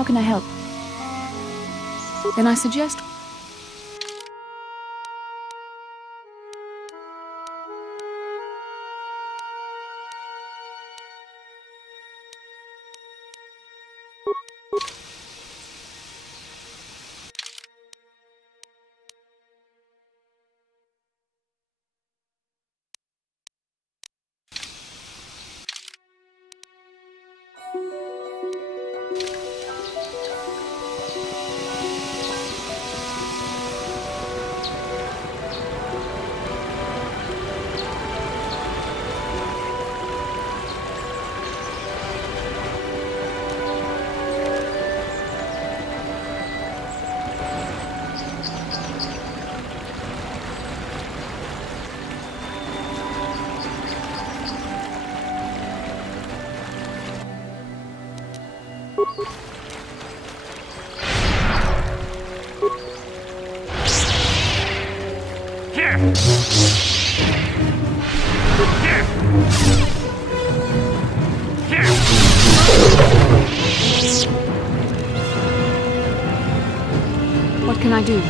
How can I help? Then I suggest... What can I do?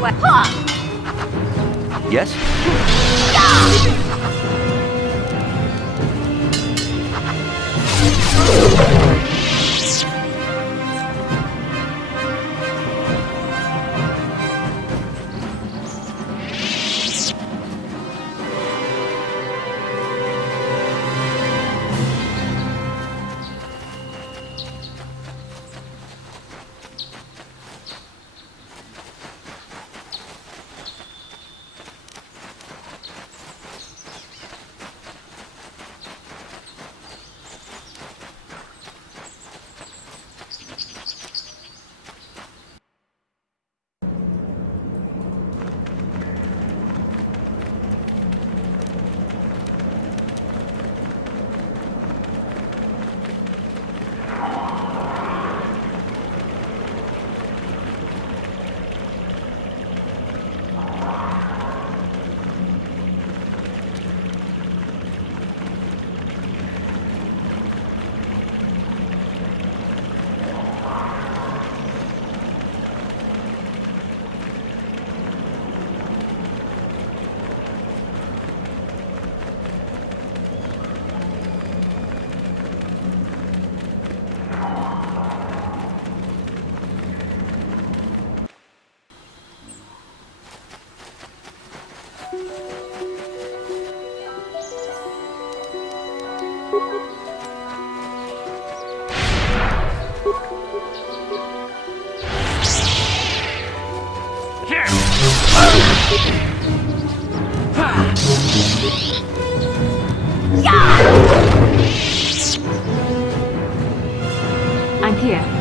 What? Huh? Yes? I'm here.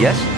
Yes?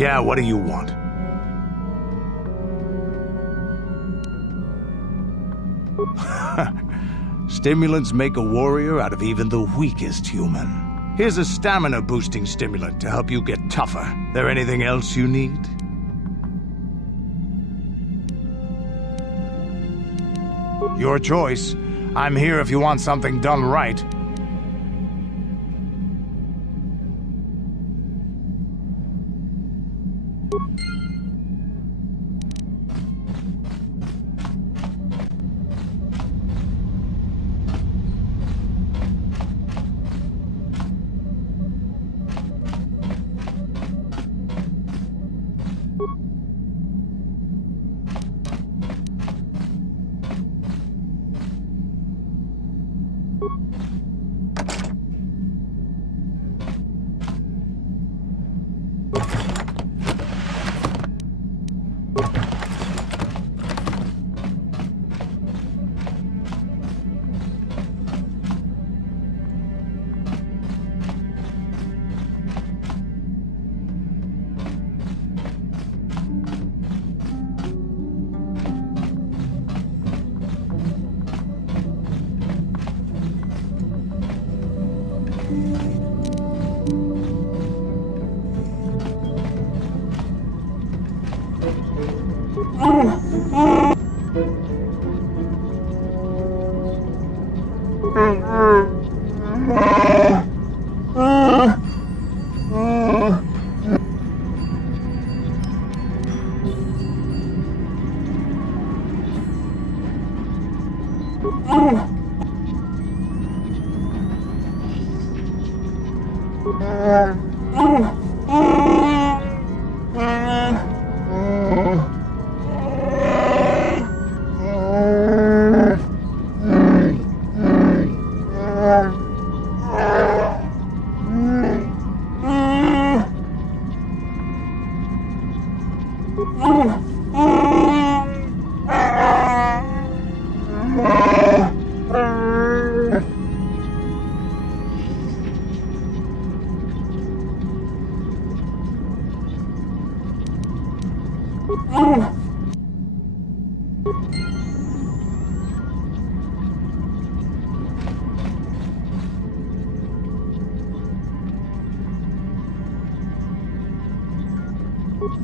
Yeah, what do you want? Stimulants make a warrior out of even the weakest human. Here's a stamina-boosting stimulant to help you get tougher. There anything else you need? Your choice. I'm here if you want something done right.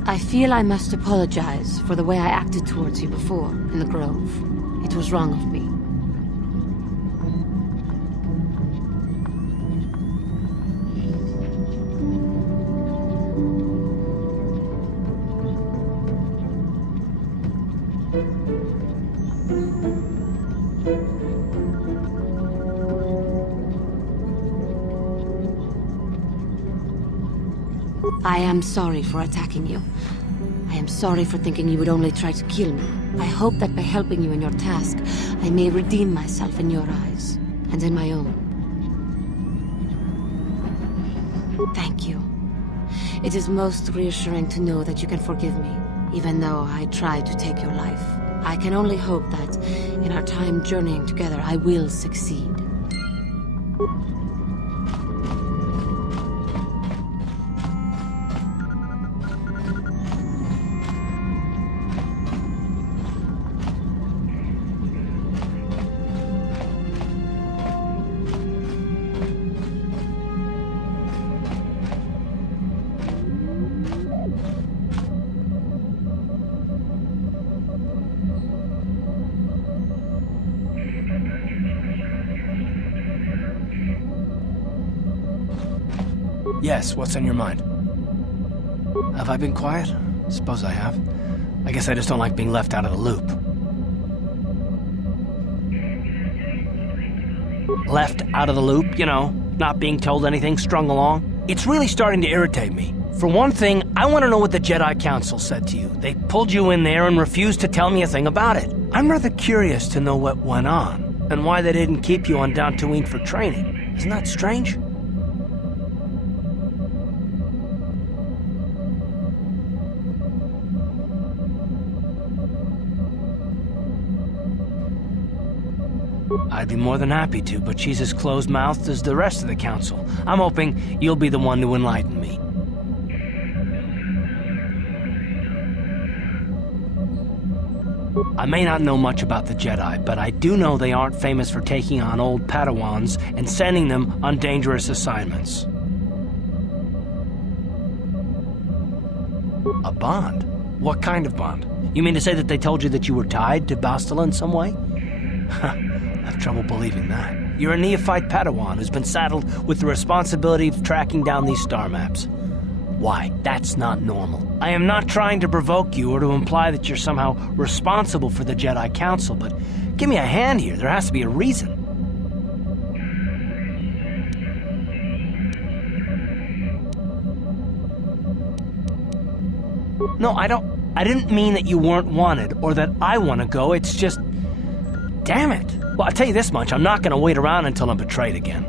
I feel I must apologize for the way I acted towards you before, in the Grove. It was wrong of me. I am sorry for attacking you. I am sorry for thinking you would only try to kill me. I hope that by helping you in your task, I may redeem myself in your eyes, and in my own. Thank you. It is most reassuring to know that you can forgive me, even though I tried to take your life. I can only hope that, in our time journeying together, I will succeed. Yes, what's on your mind? Have I been quiet? Suppose I have. I guess I just don't like being left out of the loop. Left out of the loop, you know, not being told anything, strung along. It's really starting to irritate me. For one thing, I want to know what the Jedi Council said to you. They pulled you in there and refused to tell me a thing about it. I'm rather curious to know what went on, and why they didn't keep you on Dantooine for training. Isn't that strange? I'd be more than happy to, but she's as closed-mouthed as the rest of the Council. I'm hoping you'll be the one to enlighten me. I may not know much about the Jedi, but I do know they aren't famous for taking on old Padawans and sending them on dangerous assignments. A bond? What kind of bond? You mean to say that they told you that you were tied to Bastila in some way? I have trouble believing that. You're a neophyte Padawan who's been saddled with the responsibility of tracking down these star maps. Why? That's not normal. I am not trying to provoke you or to imply that you're somehow responsible for the Jedi Council, but give me a hand here. There has to be a reason. No, I didn't mean that you weren't wanted or that I want to go. It's just... Damn it. Well, I'll tell you this much. I'm not going to wait around until I'm betrayed again.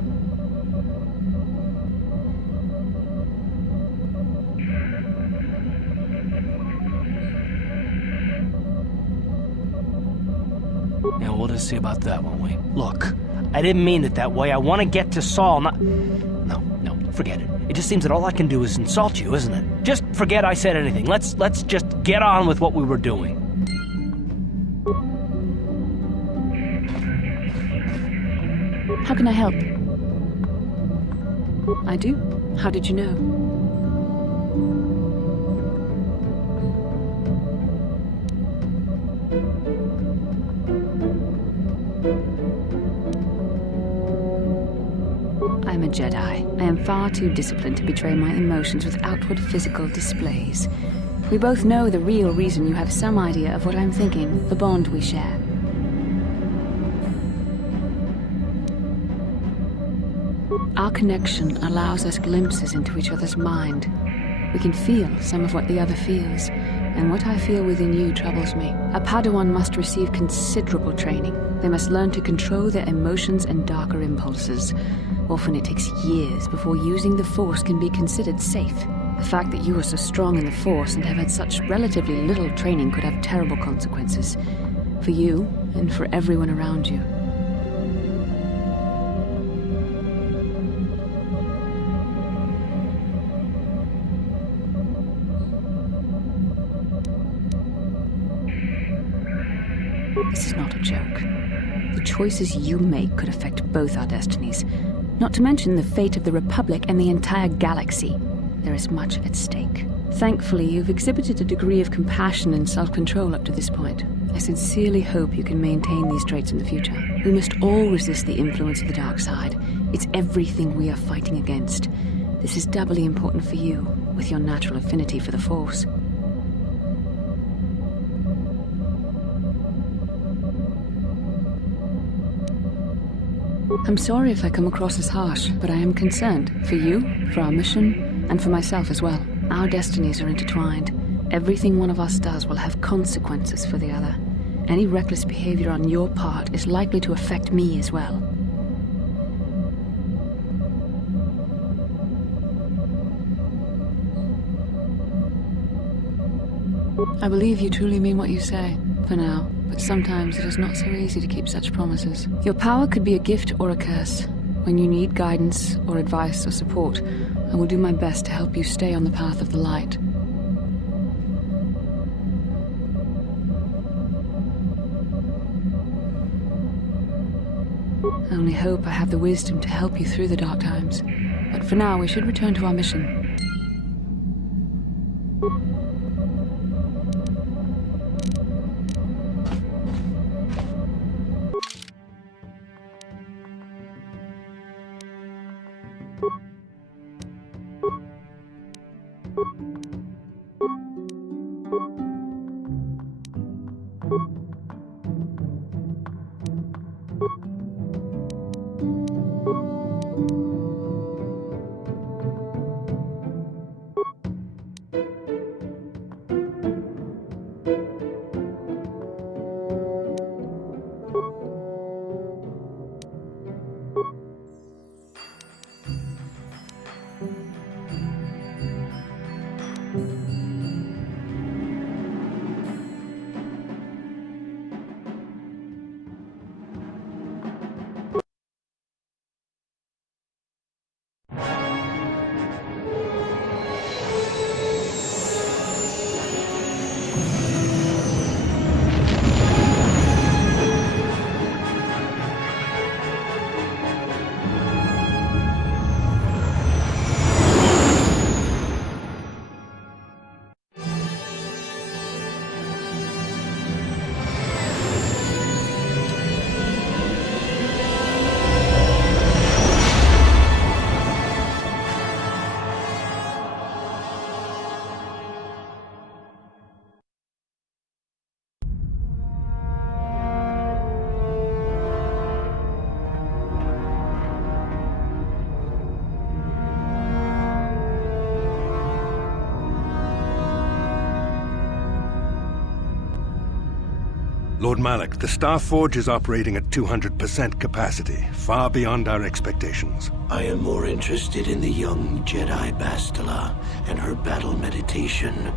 Yeah, we'll just see about that, won't we? Look, I didn't mean it that way. I want to get to Saul, not... No, forget it. It just seems that all I can do is insult you, isn't it? Just forget I said anything. Let's just get on with what we were doing. How can I help? I do? How did you know? I'm a Jedi. I am far too disciplined to betray my emotions with outward physical displays. We both know the real reason you have some idea of what I'm thinking, the bond we share. Our connection allows us glimpses into each other's mind. We can feel some of what the other feels, and what I feel within you troubles me. A Padawan must receive considerable training. They must learn to control their emotions and darker impulses. Often it takes years before using the Force can be considered safe. The fact that you are so strong in the Force and have had such relatively little training could have terrible consequences. For you, and for everyone around you. This is not a joke. The choices you make could affect both our destinies. Not to mention the fate of the Republic and the entire galaxy. There is much at stake. Thankfully, you've exhibited a degree of compassion and self-control up to this point. I sincerely hope you can maintain these traits in the future. We must all resist the influence of the dark side. It's everything we are fighting against. This is doubly important for you, with your natural affinity for the Force. I'm sorry if I come across as harsh, but I am concerned for you, for our mission, and for myself as well. Our destinies are intertwined. Everything one of us does will have consequences for the other. Any reckless behavior on your part is likely to affect me as well. I believe you truly mean what you say, for now. But sometimes it is not so easy to keep such promises. Your power could be a gift or a curse. When you need guidance or advice or support, I will do my best to help you stay on the path of the light. I only hope I have the wisdom to help you through the dark times. But for now, we should return to our mission. Lord Malik, the Star Forge is operating at 200% capacity, far beyond our expectations. I am more interested in the young Jedi Bastila and her battle meditation.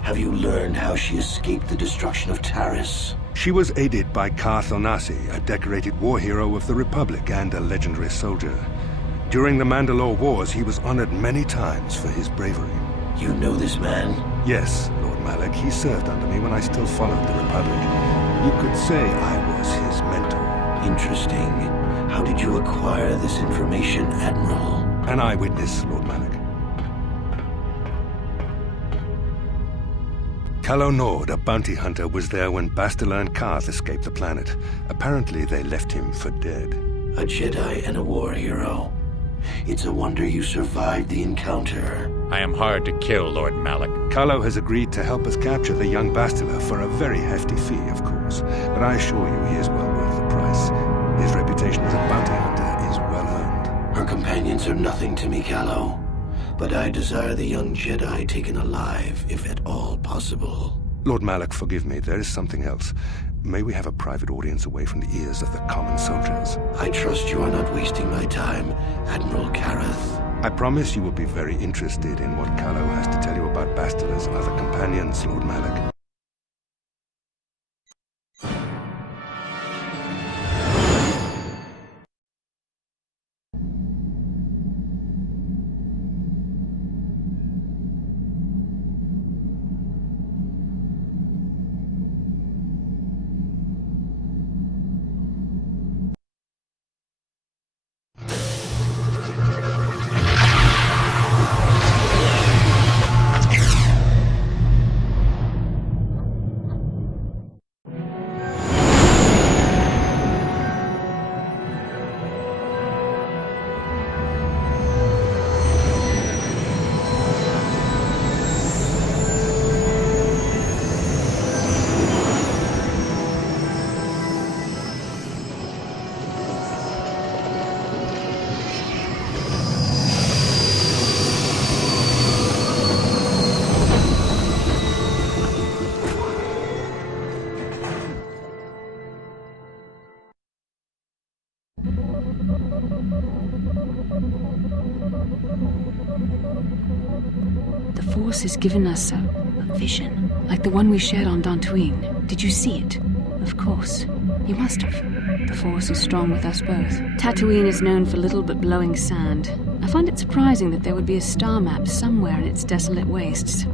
Have you learned how she escaped the destruction of Taris? She was aided by Karth Onasi, a decorated war hero of the Republic and a legendary soldier. During the Mandalore Wars, he was honored many times for his bravery. You know this man? Yes, Lord Malik. He served under me when I still followed the Republic. You could say I was his mentor. Interesting. How did you acquire this information, Admiral? An eyewitness, Lord Malik. Calo Nord, a bounty hunter, was there when Bastila and Karth escaped the planet. Apparently, they left him for dead. A Jedi and a war hero. It's a wonder you survived the encounter. I am hard to kill, Lord Malik. Calo has agreed to help us capture the young Bastila for a very hefty fee, of course. But I assure you he is well worth the price. His reputation as a bounty hunter is well earned. Her companions are nothing to me, Calo. But I desire the young Jedi taken alive, if at all possible. Lord Malik, forgive me. There is something else. May we have a private audience away from the ears of the common soldiers? I trust you are not wasting my time, Admiral Karath. I promise you will be very interested in what Calo has to tell you about Bastila's other companions, Lord Malik. The Force has given us a vision, like the one we shared on Dantooine. Did you see it? Of course. You must have. The Force is strong with us both. Tatooine is known for little but blowing sand. I find it surprising that there would be a star map somewhere in its desolate wastes.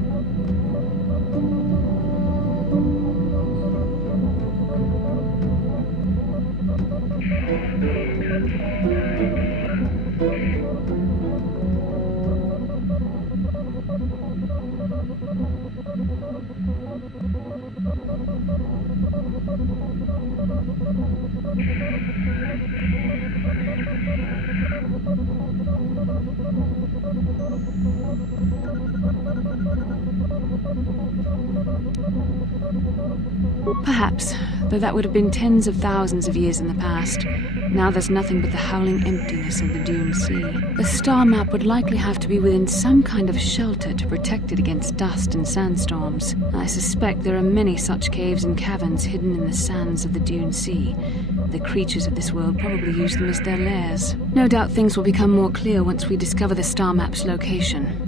Perhaps, though that would have been tens of thousands of years in the past. Now there's nothing but the howling emptiness of the Dune Sea. The star map would likely have to be within some kind of shelter to protect it against dust and sandstorms. I suspect there are many such caves and caverns hidden in the sands of the Dune Sea. The creatures of this world probably use them as their lairs. No doubt things will become more clear once we discover the star map's location.